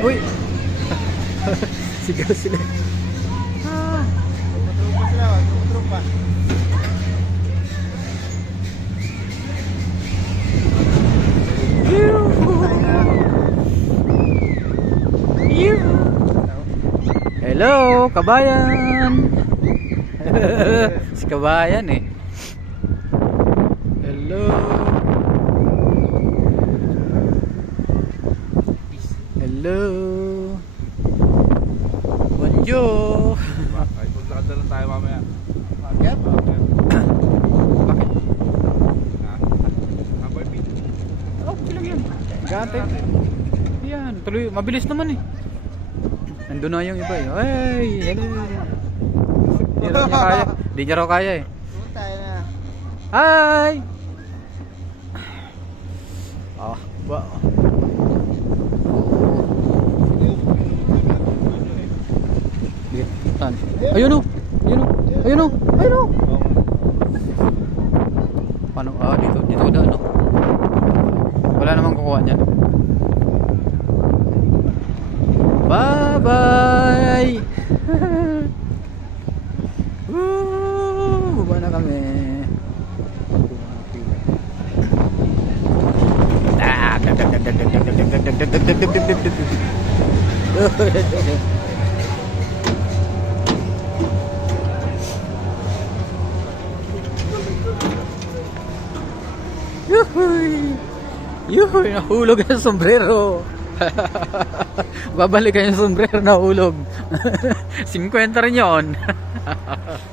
Uy! Sigaw sila. Trupa sila, trupa. Hello, kabayan. Si kabayan eh. Hello. Hello. Bonjour. Ay, punta lang tayo mamaya. Bakit? Bakit? Apoy pin. Oh, lang yan. Gante. Yan, tuloy, mabilis naman eh. Nandun na yung iba eh. Hey, hello. Di raw niya kaya. Di niya raw kaya eh. Tayo na. Hi! Ah, ba. Tan. Ayun oh. Ayun oh. Ayun oh. Ayun oh. Paano? Ah, dito daan oh. Wala namang kukuha niyan. Bye-bye! Woo! Baba na kami. Yuhuy! Yuhuy! Nahulog ang sombrero! Babalik yung sombrero, nahulog. 50 rin yun.